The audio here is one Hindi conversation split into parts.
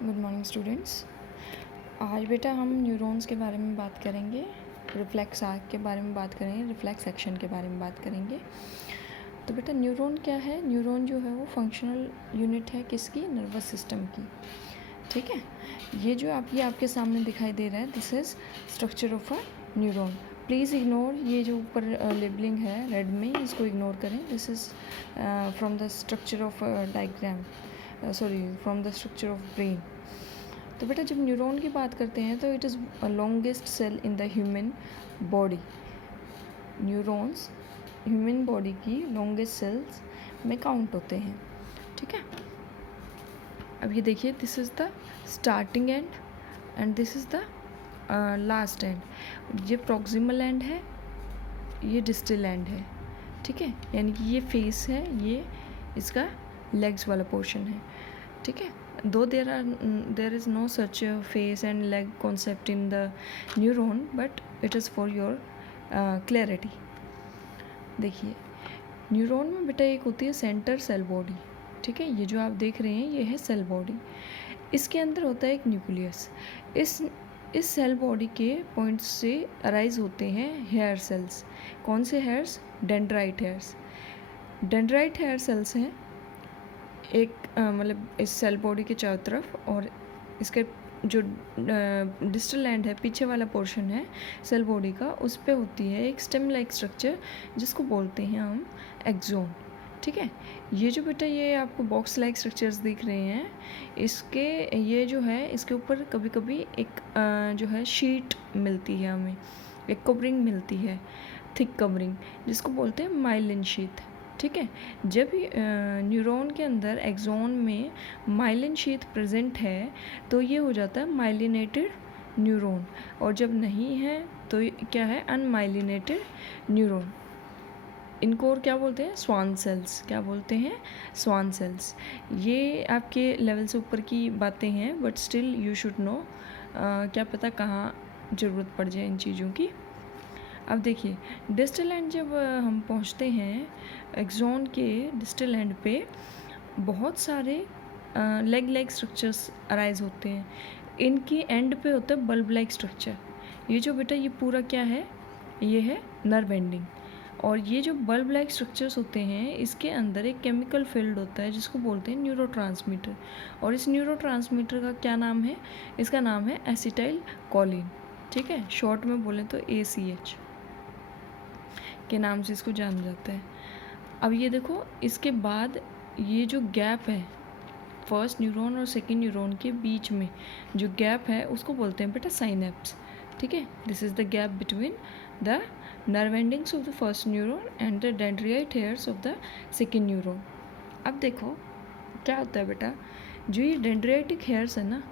Good morning students. आज बेटा हम न्यूरॉन्स के बारे में बात करेंगे, रिफ्लेक्स आर्क के बारे में बात करेंगे, रिफ्लेक्स एक्शन के बारे में बात करेंगे। तो बेटा न्यूरॉन क्या है? न्यूरॉन जो है वो फंक्शनल यूनिट है किसकी? नर्वस सिस्टम की। ठीक है, ये जो ये आपके सामने दिखाई दे रहा है, this is structure of a neuron. Please ignore ये जो ऊपर लेबलिंग है रेड में, इसको इग्नोर करें। This is from the structure of diagram, from the structure of brain. तो बेटा जब न्यूरॉन की बात करते हैं तो it is longest cell in the human body. Neurons human body की लॉन्गेस्ट सेल्स में काउंट होते हैं। ठीक है, अब ये देखिए, this is the starting end and this is the last end. ये प्रॉक्सिमल एंड है, ये डिस्टल एंड है। ठीक है, यानी कि ये फेस है, ये इसका लेग्स वाला पोर्शन है। ठीक है, though there is no such a face and leg concept in the neuron, but it is for your clarity। देखिए, न्यूरॉन में बेटा एक होती है सेंटर सेल बॉडी। ठीक है, ये जो आप देख रहे हैं ये है सेल बॉडी। इसके अंदर होता है एक न्यूक्लियस। इस सेल बॉडी के पॉइंट्स से अराइज होते हैं हेयर सेल्स। कौन से hairs? Dendrite hairs. Dendrite hair cells हैं एक मतलब इस सेल बॉडी के चारों तरफ, और इसके जो डिस्टल एंड है, पीछे वाला पोर्शन है सेल बॉडी का, उस पे होती है एक स्टेम लाइक स्ट्रक्चर जिसको बोलते हैं हम एक्सोन। ठीक है, ये जो बेटा ये आपको बॉक्स लाइक स्ट्रक्चर्स दिख रहे हैं, इसके ये जो है इसके ऊपर कभी कभी एक जो है शीट मिलती है हमें, एक कवरिंग मिलती है, थिक कवरिंग, जिसको बोलते हैं माइलिन शीथ। ठीक है, जब न्यूरॉन के अंदर एक्सोन में माइलिन शीथ प्रेजेंट है तो ये हो जाता है माइलिनेटेड न्यूरॉन, और जब नहीं है तो क्या है? Unmyelinated neuron. इनको और क्या बोलते हैं? Schwann cells. क्या बोलते हैं? Schwann cells. ये आपके लेवल से ऊपर की बातें हैं, but still you should know, क्या पता कहाँ ज़रूरत पड़ जाए इन चीज़ों की। अब देखिए, डिस्टल एंड जब हम पहुंचते हैं एक्सोन के डिस्टल एंड पे, बहुत सारे लेग स्ट्रक्चर्स अराइज होते हैं। इनकी एंड पे होता है बल्ब लाइक स्ट्रक्चर। ये जो बेटा ये पूरा क्या है? ये है नर्व एंडिंग। और ये जो बल्ब लाइक स्ट्रक्चर्स होते हैं, इसके अंदर एक केमिकल फील्ड होता है जिसको बोलते हैं न्यूरोट्रांसमीटर। और इस न्यूरोट्रांसमीटर का क्या नाम है? इसका नाम है एसिटाइल कोलिन। ठीक है, शॉर्ट में बोलें तो ACH के नाम से इसको जाना जाता है। अब ये देखो, इसके बाद ये जो गैप है फर्स्ट न्यूरॉन और सेकेंड न्यूरॉन के बीच में, जो गैप है उसको बोलते हैं बेटा साइनेप्स। ठीक है, this is the gap between the nerve endings of the first neuron and the dendrite hairs of the second neuron. अब देखो क्या होता है बेटा, जो ये डेंड्रियाटिक हेयर्स है ना,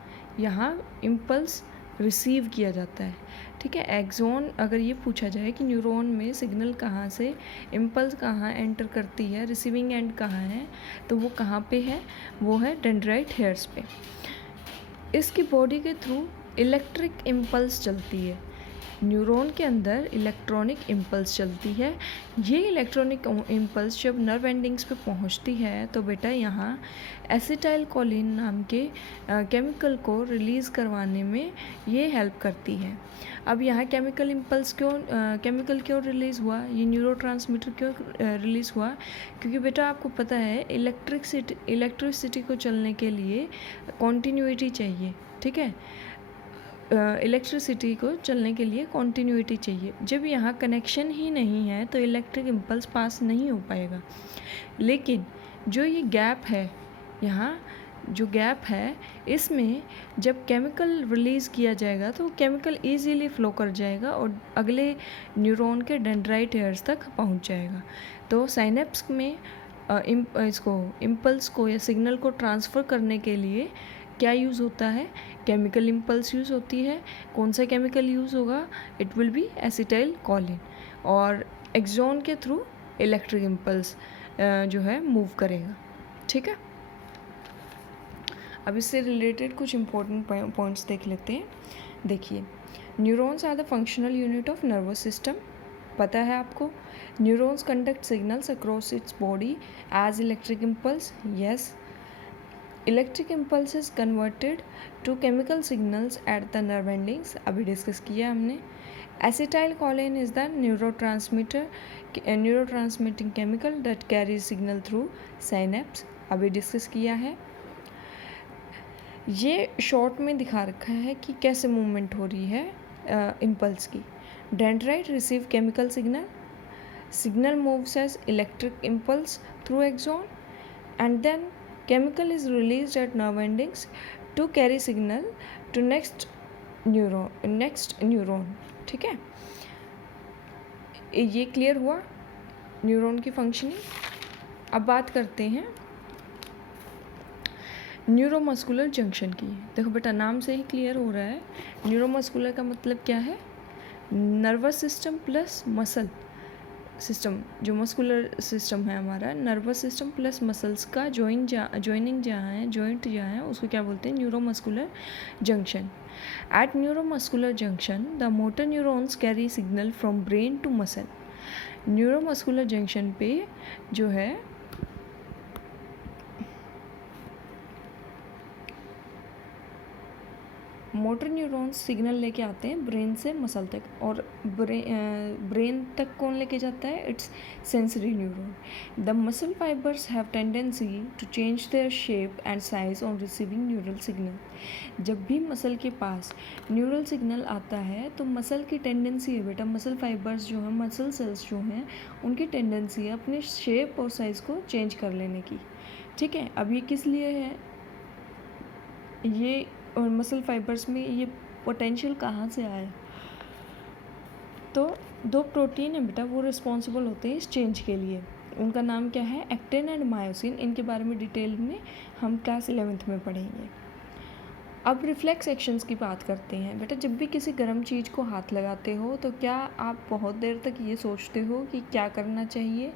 यहाँ इम्पल्स रिसीव किया जाता है। ठीक है, एक्सोन, अगर ये पूछा जाए कि न्यूरॉन में सिग्नल कहाँ से, इम्पल्स कहाँ एंटर करती है, रिसीविंग एंड कहाँ है, तो वो कहाँ पे है? वो है डेंड्राइट हेयर्स पे। इसकी बॉडी के थ्रू इलेक्ट्रिक इम्पल्स चलती है। न्यूरॉन के अंदर इलेक्ट्रॉनिक इम्पल्स चलती है। ये इलेक्ट्रॉनिक इम्पल्स जब नर्व एंडिंग्स पे पहुंचती है तो बेटा यहाँ एसिटाइल कोलिन नाम के केमिकल को रिलीज़ करवाने में ये हेल्प करती है। अब यहाँ केमिकल क्यों रिलीज़ हुआ? ये न्यूरोट्रांसमीटर क्यों रिलीज़ हुआ? क्योंकि बेटा आपको पता है इलेक्ट्रिसिटी को चलने के लिए कॉन्टीन्यूटी चाहिए। ठीक है, इलेक्ट्रिसिटी को चलने के लिए कॉन्टीन्यूटी चाहिए। जब यहाँ कनेक्शन ही नहीं है तो इलेक्ट्रिक इम्पल्स पास नहीं हो पाएगा। लेकिन जो ये गैप है, यहाँ जो गैप है, इसमें जब केमिकल रिलीज़ किया जाएगा तो केमिकल इजीली फ्लो कर जाएगा और अगले न्यूरॉन के डेंड्राइट हेयर्स तक पहुँच जाएगा। तो साइनेप्स में इसको इम्पल्स को या सिग्नल को ट्रांसफ़र करने के लिए क्या यूज़ होता है? केमिकल इम्पल्स यूज़ होती है। कौन सा केमिकल यूज़ होगा? It will be acetyl choline, और एक्सोन के थ्रू इलेक्ट्रिक इम्पल्स जो है मूव करेगा। ठीक है, अब इससे रिलेटेड कुछ इंपॉर्टेंट पॉइंट्स देख लेते हैं। देखिए, neurons are the functional unit of nervous system. पता है आपको? Neurons conduct signals across its body as electric impulse. Yes, electric impulse converted to chemical signals at the nerve endings, अभी डिस्कस किया हमने. Acetylcholine is the neurotransmitting chemical that carries signal through synapse, अभी डिस्कस किया है. ये शॉर्ट में दिखा रखा है कि कैसे मूवमेंट हो रही है इम्पल्स की. Dendrite receive chemical signal moves as electric impulse through axon and then chemical is released at nerve endings to carry signal to next neuron. ठीक है, ये क्लियर हुआ न्यूरॉन की फंक्शनिंग. अब बात करते हैं न्यूरोमस्कुलर जंक्शन की. देखो बेटा, नाम से ही क्लियर हो रहा है न्यूरोमस्कुलर का मतलब क्या है. Nervous system plus muscle system, जो मस्कुलर सिस्टम है हमारा, नर्वस सिस्टम प्लस मसल्स का जॉइंट जहाँ है उसको क्या बोलते हैं, neuromuscular junction. At neuromuscular junction the motor neurons carry signal from brain to muscle. Neuromuscular junction पे जो है मोटर न्यूरॉन्स सिग्नल लेके आते हैं ब्रेन से मसल तक, और ब्रेन तक कौन लेके जाता है, it's sensory neuron. The muscle fibres have tendency to change their shape and size on receiving neural signal. जब भी मसल के पास न्यूरल सिग्नल आता है तो मसल की टेंडेंसी है बेटा, मसल फाइबर्स जो हैं, मसल सेल्स जो हैं, उनकी टेंडेंसी है अपने शेप और साइज़ को चेंज कर लेने की. ठीक है, अब ये किस लिए है, ये और मसल फाइबर्स में ये पोटेंशियल कहाँ से आया. तो दो प्रोटीन है बेटा, वो रिस्पॉन्सिबल होते हैं इस चेंज के लिए. उनका नाम क्या है, एक्टिन एंड मायोसिन. इनके बारे में डिटेल में हम क्लास 11th में पढ़ेंगे. अब रिफ्लेक्स एक्शंस की बात करते हैं बेटा. जब भी किसी गर्म चीज़ को हाथ लगाते हो तो क्या आप बहुत देर तक ये सोचते हो कि क्या करना चाहिए,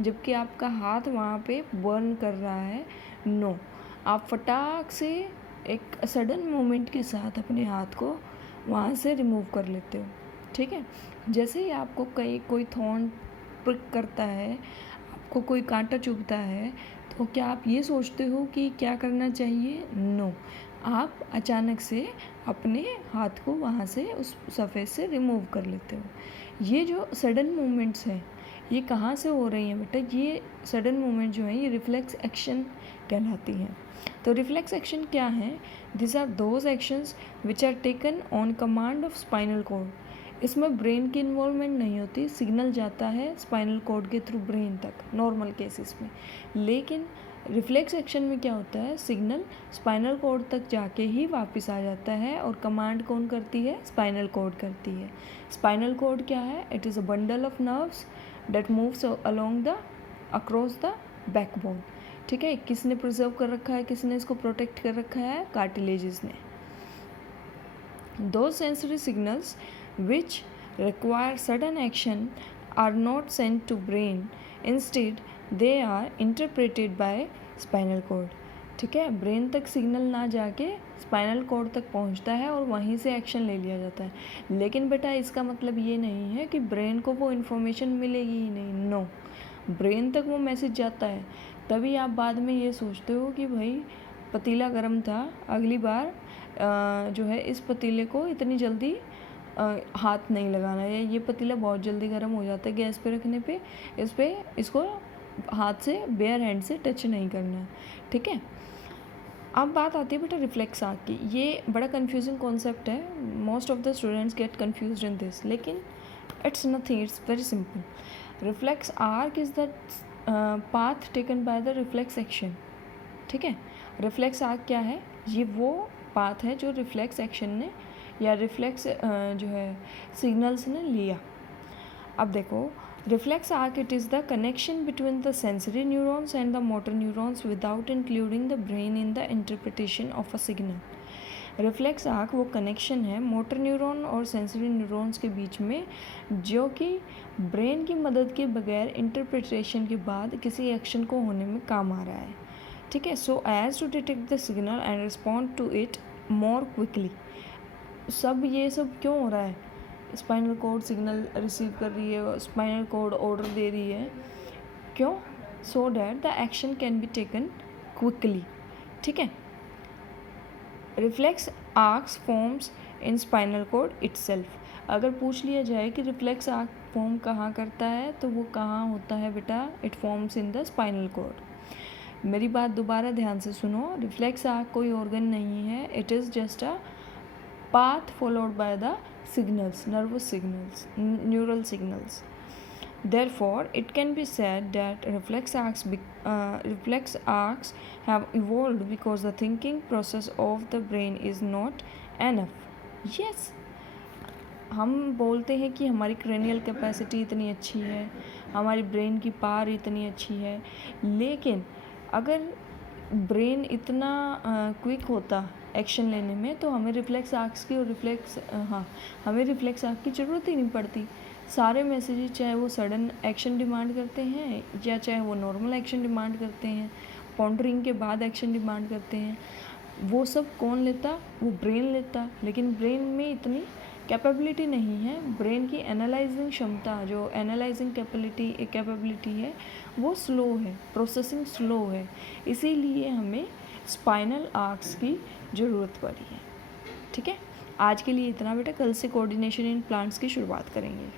जबकि आपका हाथ वहाँ पे बर्न कर रहा है. नो, आप फटाक से एक सडन मूवमेंट के साथ अपने हाथ को वहाँ से रिमूव कर लेते हो. ठीक है, जैसे ही आपको कोई थॉर्न प्रिक करता है, आपको कोई कांटा चुभता है, तो क्या आप ये सोचते हो कि क्या करना चाहिए. नो, आप अचानक से अपने हाथ को वहाँ से उस सरफेस से रिमूव कर लेते हो. ये जो सडन मूवमेंट्स हैं, ये कहाँ से हो रही हैं बेटा, ये सडन मूवमेंट जो है ये रिफ्लेक्स एक्शन कहलाती हैं. तो रिफ्लेक्स एक्शन क्या है, this are those actions which are taken on command of spinal cord. इसमें ब्रेन की इन्वॉल्वमेंट नहीं होती, सिग्नल जाता है स्पाइनल कॉर्ड के थ्रू ब्रेन तक नॉर्मल केसेस में. लेकिन रिफ्लेक्स एक्शन में क्या होता है, सिग्नल स्पाइनल कॉर्ड तक जाके ही वापस आ जाता है, और कमांड कौन करती है, स्पाइनल कॉर्ड करती है. स्पाइनल कॉर्ड क्या है, it is a bundle of nerves that moves across the backbone. ठीक है, किसने प्रिजर्व कर रखा है, किसने इसको प्रोटेक्ट कर रखा है, कार्टिलेजेस ने. दो sensory signals which require sudden action are not sent to brain, instead they are interpreted by spinal cord. ठीक है, ब्रेन तक सिग्नल ना जाके स्पाइनल कॉर्ड तक पहुंचता है और वहीं से एक्शन ले लिया जाता है. लेकिन बेटा इसका मतलब ये नहीं है कि ब्रेन को वो इन्फॉर्मेशन मिलेगी ही नहीं. नो, ब्रेन तक वो मैसेज जाता है. तभी आप बाद में ये सोचते हो कि भाई पतीला गर्म था, अगली बार जो है इस पतीले को इतनी जल्दी हाथ नहीं लगाना है, ये पतीला बहुत जल्दी गर्म हो जाता है गैस पे रखने पे, इसको हाथ से बेयर हैंड से टच नहीं करना है. ठीक है, अब बात आती है बेटा रिफ्लेक्स आर्क की. ये बड़ा कंफ्यूजिंग कॉन्सेप्ट है, most of the students get confused in this, लेकिन it's nothing, it's very simple. Reflex arc is the path taken by the reflex action. ठीक है, रिफ्लेक्स आर्क क्या है, ये वो पाथ है जो रिफ्लेक्स एक्शन ने या रिफ्लेक्स जो है सिग्नल्स ने लिया. अब देखो, reflex arc it is the connection between the sensory neurons and the motor neurons without including the brain in the interpretation of a signal. Reflex arc वो कनेक्शन है मोटर न्यूरॉन और सेंसरी न्यूरॉन्स के बीच में, जो कि ब्रेन की मदद के बगैर इंटरप्रिटेशन के बाद किसी एक्शन को होने में काम आ रहा है. ठीक है, so as to detect the signal and respond to it more quickly. ये सब क्यों हो रहा है, स्पाइनल कॉर्ड सिग्नल रिसीव कर रही है, स्पाइनल कॉर्ड ऑर्डर दे रही है, क्यों, so that the action can be taken quickly. ठीक है। Reflex arcs forms in spinal cord itself. अगर पूछ लिया जाए कि रिफ्लेक्स आर्क फॉर्म कहाँ करता है तो वो कहाँ होता है बेटा, it forms in the spinal cord. मेरी बात दोबारा ध्यान से सुनो, रिफ्लेक्स आर्क कोई ऑर्गन नहीं है, it is just a path followed by the signals, nervous signals, neural signals. Therefore, it can be said that reflex arcs have evolved because the thinking process of the brain is not enough. Yes, हम बोलते हैं कि हमारी क्रेनियल कैपेसिटी इतनी अच्छी है, हमारी ब्रेन की पावर इतनी अच्छी है, लेकिन अगर ब्रेन इतना क्विक होता एक्शन लेने में तो हमें रिफ्लेक्स आर्क्स की और हमें रिफ्लेक्स आर्क की ज़रूरत ही नहीं पड़ती। सारे मैसेजेस चाहे वो सडन एक्शन डिमांड करते हैं या चाहे वो नॉर्मल एक्शन डिमांड करते हैं, पॉन्डरिंग के बाद एक्शन डिमांड करते हैं, वो सब कौन लेता, वो ब्रेन लेता। लेकिन ब्रेन में इतनी कैपेबिलिटी नहीं है, ब्रेन की एनालाइजिंग क्षमता, जो एनालाइजिंग कैपेबिलिटी है वो स्लो है, प्रोसेसिंग स्लो है, इसीलिए हमें स्पाइनल आर्क्स की ज़रूरत पड़ी है। ठीक है, आज के लिए इतना बेटा, कल से कोऑर्डिनेशन इन प्लांट्स की शुरुआत करेंगे।